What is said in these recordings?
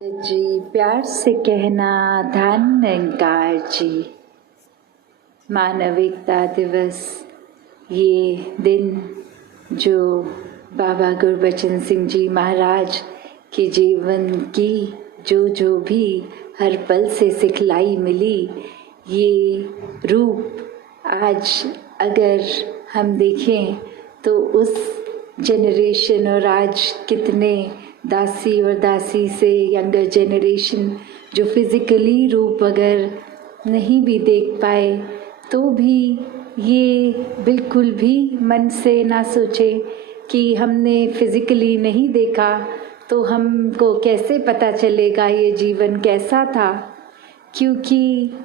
जी प्यार से कहना धन निरंकार जी। मानविकता दिवस ये दिन जो बाबा गुरबचन सिंह जी महाराज के जीवन की जो भी हर पल से सिखलाई मिली, ये रूप आज अगर हम देखें तो उस जनरेशन और आज कितने दासी और दासी से यंगर जनरेशन जो फिज़िकली रूप अगर नहीं भी देख पाए तो भी ये बिल्कुल भी मन से ना सोचे कि हमने फिज़िकली नहीं देखा तो हमको कैसे पता चलेगा ये जीवन कैसा था। क्योंकि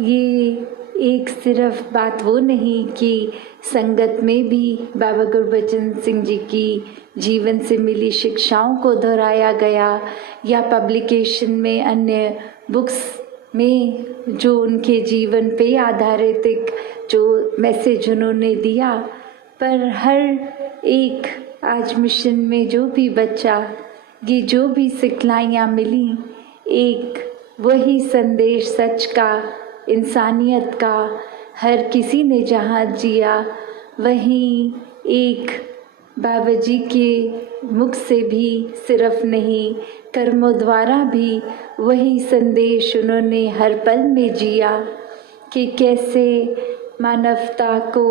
ये एक सिर्फ बात वो नहीं कि संगत में भी बाबा गुरबचन सिंह जी की जीवन से मिली शिक्षाओं को दोहराया गया या पब्लिकेशन में अन्य बुक्स में जो उनके जीवन पे आधारित एक जो मैसेज उन्होंने दिया, पर हर एक आज मिशन में जो भी बच्चा ये जो भी सिखलाइयाँ मिली, एक वही संदेश सच का, इंसानियत का हर किसी ने जहाँ जिया वहीं एक बाबा जी के मुख से भी सिर्फ नहीं कर्मों द्वारा भी वही संदेश उन्होंने हर पल में जिया कि कैसे मानवता को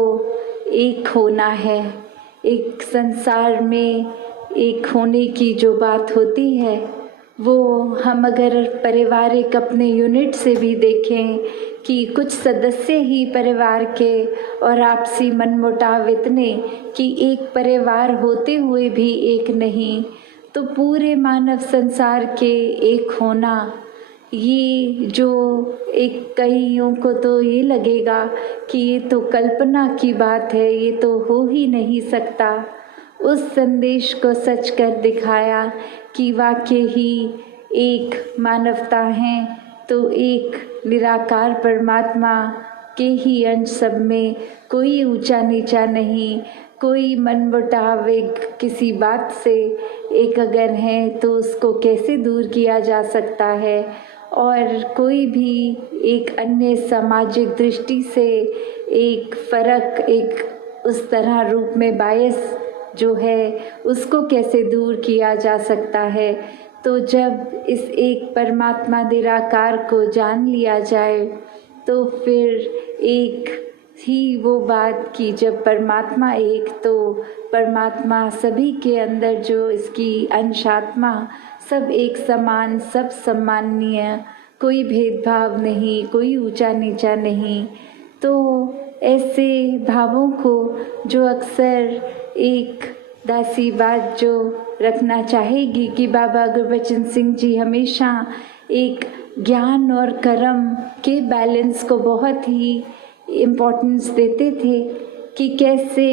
एक होना है। एक संसार में एक होने की जो बात होती है वो हम अगर पारिवारिक अपने यूनिट से भी देखें कि कुछ सदस्य ही परिवार के और आपसी मनमुटाव इतने कि एक परिवार होते हुए भी एक नहीं, तो पूरे मानव संसार के एक होना, ये जो एक कईयों को तो ये लगेगा कि ये तो कल्पना की बात है, ये तो हो ही नहीं सकता। उस संदेश को सच कर दिखाया कि वाकई ही एक मानवता है तो एक निराकार परमात्मा के ही अंश सब में, कोई ऊंचा नीचा नहीं, कोई मनमुटाव एक किसी बात से एक अगर है तो उसको कैसे दूर किया जा सकता है, और कोई भी एक अन्य सामाजिक दृष्टि से एक फ़र्क एक उस तरह रूप में बायस जो है उसको कैसे दूर किया जा सकता है। तो जब इस एक परमात्मा निराकार को जान लिया जाए तो फिर एक ही वो बात कि जब परमात्मा एक तो परमात्मा सभी के अंदर जो इसकी अंशात्मा सब एक समान, सब सम्माननीय, कोई भेदभाव नहीं, कोई ऊंचा नीचा नहीं। तो ऐसे भावों को जो अक्सर एक दासी बात जो रखना चाहेगी कि बाबा गुरबचन सिंह जी हमेशा एक ज्ञान और कर्म के बैलेंस को बहुत ही इम्पोर्टेंस देते थे कि कैसे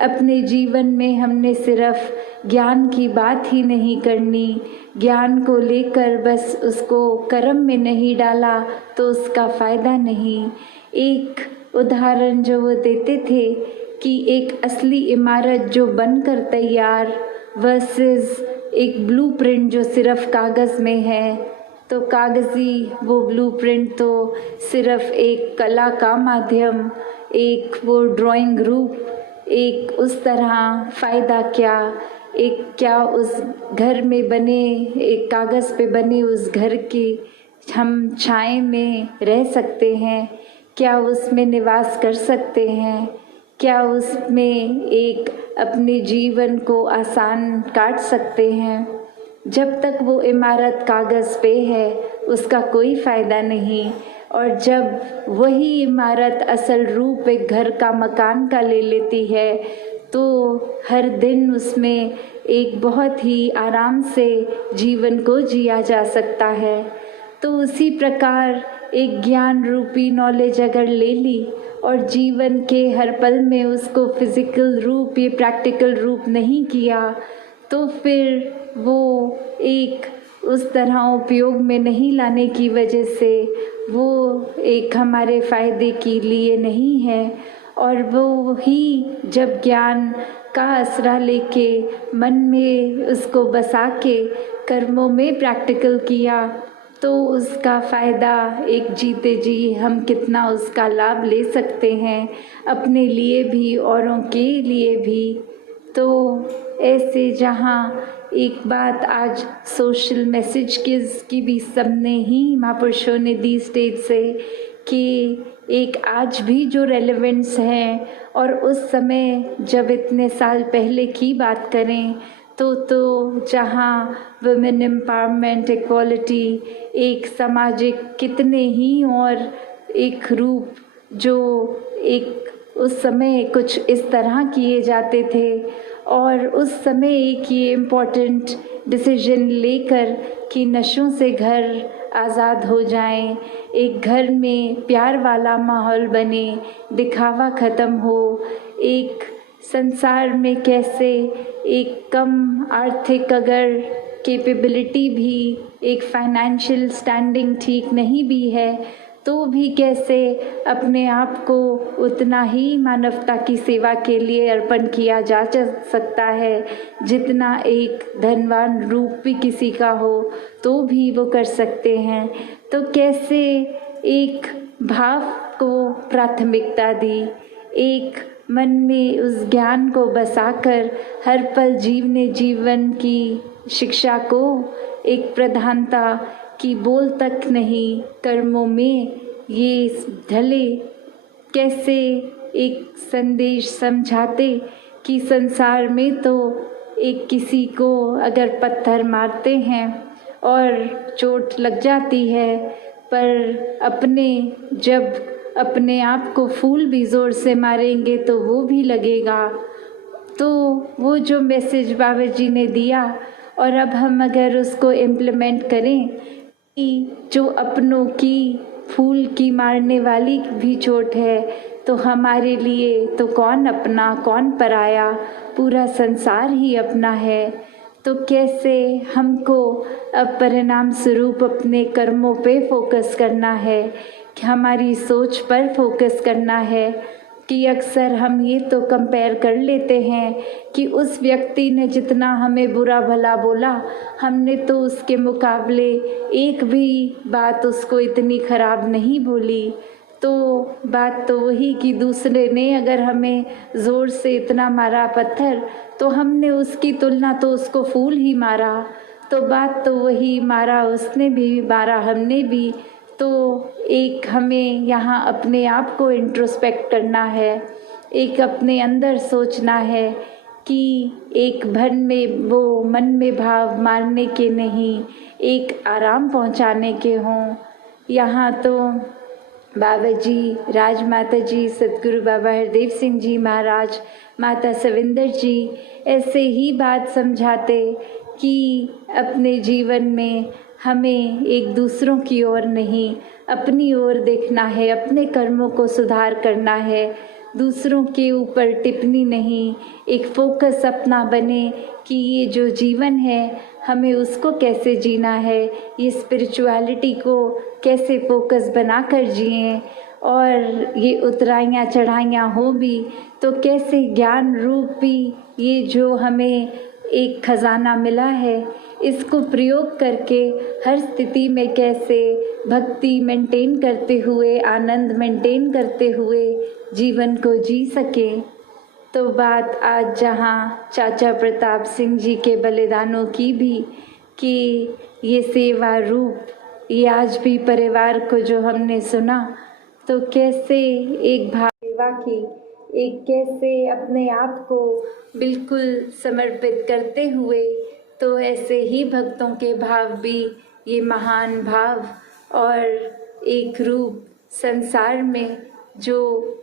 अपने जीवन में हमने सिर्फ ज्ञान की बात ही नहीं करनी, ज्ञान को लेकर बस उसको कर्म में नहीं डाला तो उसका फ़ायदा नहीं। एक उदाहरण जो वो देते थे कि एक असली इमारत जो बनकर तैयार वर्सेस एक ब्लूप्रिंट जो सिर्फ कागज़ में है, तो कागज़ी वो ब्लूप्रिंट तो सिर्फ एक कला का माध्यम, एक वो ड्राइंग रूप, एक उस तरह फ़ायदा क्या, एक क्या उस घर में बने एक कागज़ पे बने उस घर की हम छाए में रह सकते हैं, क्या उसमें निवास कर सकते हैं, क्या उसमें एक अपने जीवन को आसान काट सकते हैं। जब तक वो इमारत कागज़ पे है उसका कोई फ़ायदा नहीं, और जब वही इमारत असल रूप एक घर का मकान का ले लेती है तो हर दिन उसमें एक बहुत ही आराम से जीवन को जिया जा सकता है। तो उसी प्रकार एक ज्ञान रूपी नॉलेज अगर ले ली और जीवन के हर पल में उसको फिज़िकल रूप ये प्रैक्टिकल रूप नहीं किया तो फिर वो एक उस तरह उपयोग में नहीं लाने की वजह से वो एक हमारे फ़ायदे के लिए नहीं है। और वो ही जब ज्ञान का आसरा लेके मन में उसको बसा के कर्मों में प्रैक्टिकल किया तो उसका फ़ायदा एक जीते जी हम कितना उसका लाभ ले सकते हैं, अपने लिए भी औरों के लिए भी। तो ऐसे जहाँ एक बात आज सोशल मैसेज की भी सबने ही महापुरुषों ने दी स्टेज से कि एक आज भी जो रेलेवेंस है और उस समय जब इतने साल पहले की बात करें तो जहाँ वुमेन एम्पावरमेंट, इक्वालिटी, एक सामाजिक कितने ही और एक रूप जो एक उस समय कुछ इस तरह किए जाते थे और उस समय एक ये इम्पोर्टेंट डिसीजन लेकर कि नशों से घर आज़ाद हो जाएं, एक घर में प्यार वाला माहौल बने, दिखावा ख़त्म हो, एक संसार में कैसे एक कम आर्थिक अगर कैपेबिलिटी भी, एक फाइनेंशियल स्टैंडिंग ठीक नहीं भी है तो भी कैसे अपने आप को उतना ही मानवता की सेवा के लिए अर्पण किया जा सकता है जितना एक धनवान रूप भी किसी का हो तो भी वो कर सकते हैं। तो कैसे एक भाव को प्राथमिकता दी, एक मन में उस ज्ञान को बसाकर हर पल जीवने जीवन की शिक्षा को एक प्रधानता कि बोल तक नहीं कर्मों में ये ढले, कैसे एक संदेश समझाते कि संसार में तो एक किसी को अगर पत्थर मारते हैं और चोट लग जाती है पर अपने जब अपने आप को फूल भी ज़ोर से मारेंगे तो वो भी लगेगा। तो वो जो मैसेज बाबा जी ने दिया और अब हम अगर उसको इम्प्लीमेंट करें कि जो अपनों की फूल की मारने वाली भी चोट है तो हमारे लिए तो कौन अपना कौन पराया, पूरा संसार ही अपना है। तो कैसे हमको अब परिणाम स्वरूप अपने कर्मों पे फोकस करना है, कि हमारी सोच पर फोकस करना है कि अक्सर हम ये तो कंपेयर कर लेते हैं कि उस व्यक्ति ने जितना हमें बुरा भला बोला हमने तो उसके मुकाबले एक भी बात उसको इतनी ख़राब नहीं बोली। तो बात तो वही कि दूसरे ने अगर हमें ज़ोर से इतना मारा पत्थर तो हमने उसकी तुलना तो उसको फूल ही मारा। तो बात तो वही, मारा उसने भी मारा हमने भी। तो एक हमें यहाँ अपने आप को इंट्रोस्पेक्ट करना है, एक अपने अंदर सोचना है कि एक भन में वो मन में भाव मारने के नहीं, एक आराम पहुँचाने के हों। यहाँ तो बाबा जी, राजमाता जी, सतगुरु बाबा हरदेव सिंह जी महाराज, माता सविंदर जी ऐसे ही बात समझाते कि अपने जीवन में हमें एक दूसरों की ओर नहीं अपनी ओर देखना है, अपने कर्मों को सुधार करना है, दूसरों के ऊपर टिप्पणी नहीं, एक फोकस अपना बने कि ये जो जीवन है हमें उसको कैसे जीना है, ये स्पिरिचुअलिटी को कैसे फोकस बनाकर जिएं और ये उतराइयाँ चढ़ाइयाँ हो भी तो कैसे ज्ञान रूपी ये जो हमें एक खजाना मिला है इसको प्रयोग करके हर स्थिति में कैसे भक्ति मेंटेन करते हुए, आनंद मेंटेन करते हुए जीवन को जी सके। तो बात आज जहाँ चाचा प्रताप सिंह जी के बलिदानों की भी कि ये सेवा रूप, ये आज भी परिवार को जो हमने सुना तो कैसे एक भाव सेवा की, एक कैसे अपने आप को बिल्कुल समर्पित करते हुए, तो ऐसे ही भक्तों के भाव भी ये महान भाव और एक रूप संसार में जो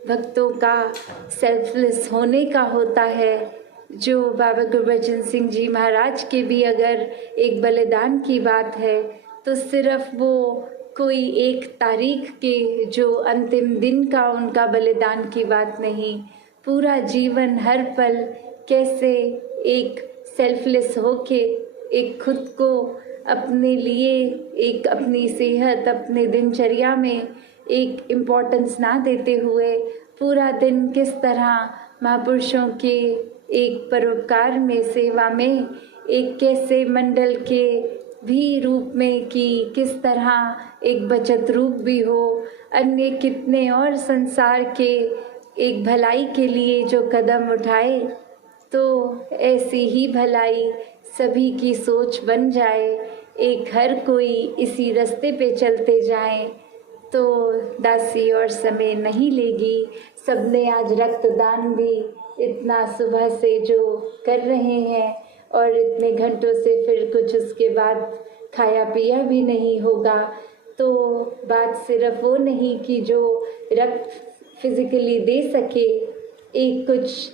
भक्तों का सेल्फलेस होने का होता है, जो बाबा गुरबचन सिंह जी महाराज के भी अगर एक बलिदान की बात है तो सिर्फ वो कोई एक तारीख के जो अंतिम दिन का उनका बलिदान की बात नहीं, पूरा जीवन हर पल कैसे एक सेल्फलेस होके एक खुद को अपने लिए, एक अपनी सेहत, अपने दिनचर्या में एक इम्पोर्टेंस ना देते हुए पूरा दिन किस तरह महापुरुषों के एक परोपकार में, सेवा में, एक कैसे मंडल के भी रूप में कि किस तरह एक बचत रूप भी हो, अन्य कितने और संसार के एक भलाई के लिए जो कदम उठाए, तो ऐसी ही भलाई सभी की सोच बन जाए, एक हर कोई इसी रास्ते पे चलते जाएं, तो दासी और समय नहीं लेगी। सबने आज रक्तदान भी इतना सुबह से जो कर रहे हैं और इतने घंटों से फिर कुछ उसके बाद खाया पिया भी नहीं होगा, तो बात सिर्फ वो नहीं कि जो रक्त फिजिकली दे सके, एक कुछ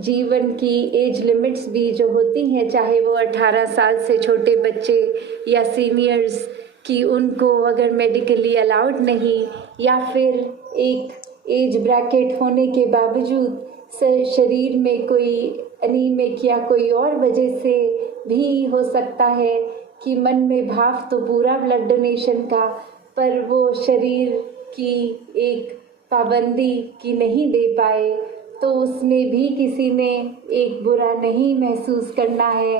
जीवन की एज लिमिट्स भी जो होती हैं, चाहे वो 18 साल से छोटे बच्चे या सीनियर्स कि उनको अगर मेडिकली अलाउड नहीं, या फिर एक एज ब्रैकेट होने के बावजूद शरीर में कोई एनीमिक या कोई और वजह से भी हो सकता है कि मन में भाव तो पूरा ब्लड डोनेशन का, पर वो शरीर की एक पाबंदी की नहीं दे पाए, तो उसमें भी किसी ने एक बुरा नहीं महसूस करना है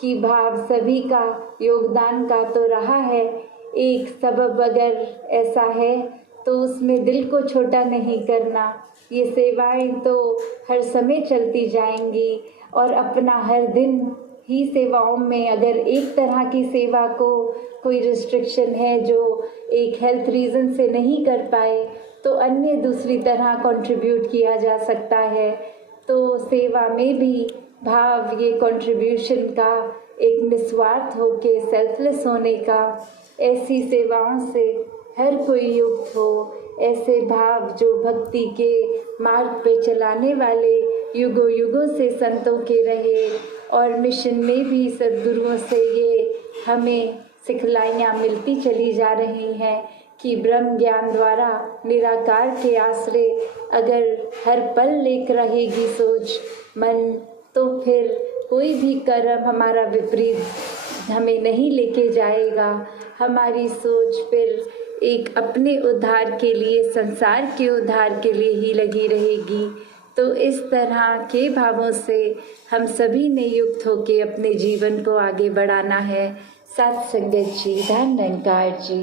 कि भाव सभी का योगदान का तो रहा है। एक सबब अगर ऐसा है तो उसमें दिल को छोटा नहीं करना। ये सेवाएं तो हर समय चलती जाएंगी और अपना हर दिन ही सेवाओं में अगर एक तरह की सेवा को कोई रिस्ट्रिक्शन है जो एक हेल्थ रीज़न से नहीं कर पाए, तो अन्य दूसरी तरह कंट्रीब्यूट किया जा सकता है। तो सेवा में भी भाव ये कंट्रीब्यूशन का एक निस्वार्थ होके सेल्फलेस होने का, ऐसी सेवाओं से हर कोई युक्त हो, ऐसे भाव जो भक्ति के मार्ग पे चलाने वाले युगों युगों से संतों के रहे, और मिशन में भी सद्गुरुओं से ये हमें सिखलाइयाँ मिलती चली जा रही हैं कि ब्रह्म ज्ञान द्वारा निराकार के आश्रय अगर हर पल लेक रहेगी सोच मन, तो फिर कोई भी कर्म हमारा विपरीत हमें नहीं लेके जाएगा। हमारी सोच फिर एक अपने उद्धार के लिए, संसार के उद्धार के लिए ही लगी रहेगी। तो इस तरह के भावों से हम सभी ने युक्त होकर अपने जीवन को आगे बढ़ाना है। सत्संगत जी, धन निरंकार जी।